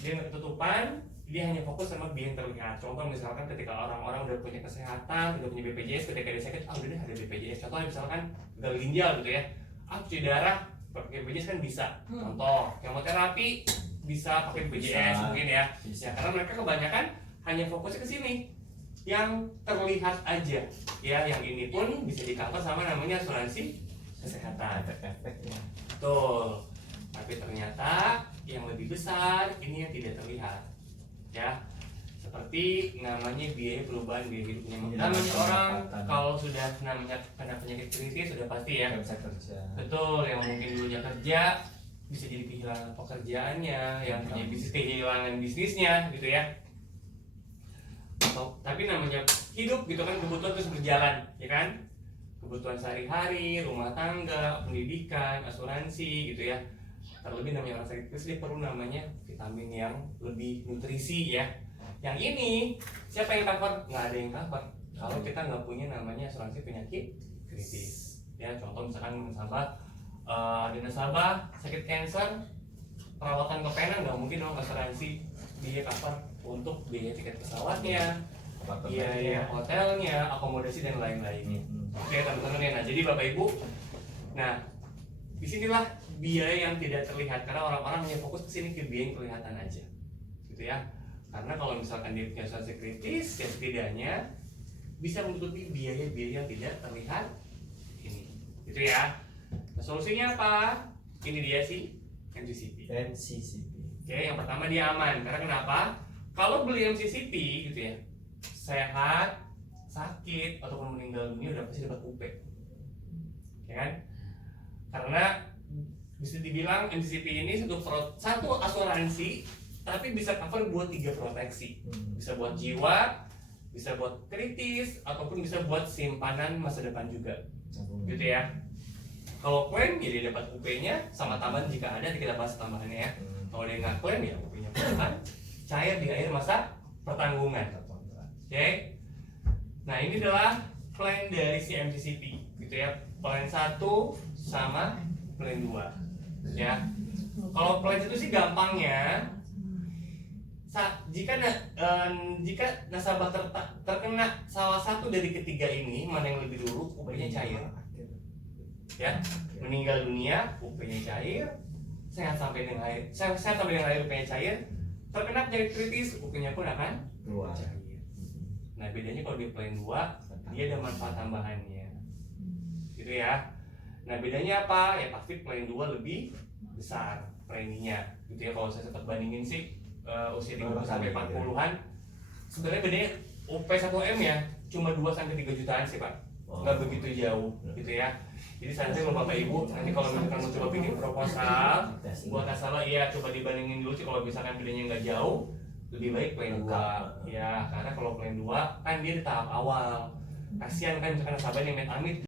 dia nggak ketutupan, dia hanya fokus sama biaya yang terlihat. Contoh misalkan ketika orang-orang udah punya kesehatan, udah punya BPJS, ketika dia sakit, udah deh ada BPJS. Contoh misalkan gagal ginjal gitu ya, cuci darah pakai BPJS kan bisa. Contoh kemoterapi bisa pakai BPJS mungkin ya. Ya karena mereka kebanyakan hanya fokusnya ke sini, yang terlihat aja. Ya yang ini pun bisa di-cover sama namanya asuransi kesehatan. Efek-efeknya. Betul. Tapi ternyata yang lebih besar ini yang tidak terlihat. Ya. Seperti namanya biaya perubahan biaya hidupnya. Namanya orang kalau sudah kena penyakit kritis sudah pasti ya. Nggak bisa kerja. Betul, yang mungkin dulunya kerja bisa jadi kehilangan pekerjaannya, yang punya bisnis kehilangan bisnisnya gitu ya. Tapi namanya hidup gitu kan, kebutuhan terus berjalan ya kan, kebutuhan sehari-hari, rumah tangga, pendidikan, asuransi gitu ya. Terlebih namanya orang sakit kritis dia perlu namanya vitamin yang lebih nutrisi ya. Yang ini siapa yang cover? Nggak ada yang cover kalau kita nggak punya namanya asuransi penyakit kritis ya. Contoh misalkan ada nasabah sakit kanker, perawatan ke Penang, nggak mungkin dong asuransi dia cover untuk biaya tiket pesawatnya, biaya hotelnya, akomodasi dan lain-lainnya. Oke teman-teman ya. Nah jadi Bapak Ibu, nah disinilah biaya yang tidak terlihat karena orang-orang hanya fokus ke sini ke biaya yang kelihatan aja, gitu ya. Karena kalau misalkan dia punya asuransi kritis, ya setidaknya bisa menutupi biaya-biaya yang tidak terlihat ini, gitu ya. Nah, solusinya apa? Ini dia sih MCCP. Oke, yang pertama dia aman. Karena kenapa? Kalau beli MCCP gitu ya, sehat, sakit ataupun meninggal dunia udah pasti dapat UP, ya kan? Karena bisa dibilang MCCP ini satu asuransi, tapi bisa cover buat 3 proteksi. Bisa buat jiwa, bisa buat kritis, ataupun bisa buat simpanan masa depan juga, gitu ya. Kalau klaim ya dia dapat UP-nya sama tambahan jika ada, kita bahas tambahannya ya. Kalau dia nggak klaim ya UP-nya akan cair di akhir masa pertanggungan. Oke. Nah ini adalah plan dari si MCCP, gitu ya. Plan 1 sama plan 2 ya. Kalau plan itu sih gampangnya, jika nasabah terkena salah satu dari ketiga ini, mana yang lebih dulu, UP-nya cair. Ya, meninggal dunia UP-nya cair, sehat sampai dengan akhir UP-nya cair, terkena penyakit kritis UP-nya pun akan cair. Nah bedanya kalau di plan 2 dia ada manfaat tambahannya, gitu ya. Nah bedanya apa? Ya pasti plan 2 lebih besar preminya, gitu ya. Kalau saya tetap bandingin sih usia 30 sampai 40-an, sebenarnya bedanya UP 1M ya cuma 2 sampai 3 jutaan sih Pak, nggak begitu jauh, gitu ya. Jadi saya kalau Bapak Ibu nanti kalau misalkan mau coba bikin proposal buat nasabah, iya coba dibandingin dulu sih. Kalau misalkan bedanya nggak jauh, lebih baik plan 2 ya. Karena kalau plan 2 kan dia di tahap awal, kasihan kan misalkan nasabah yang amit-amit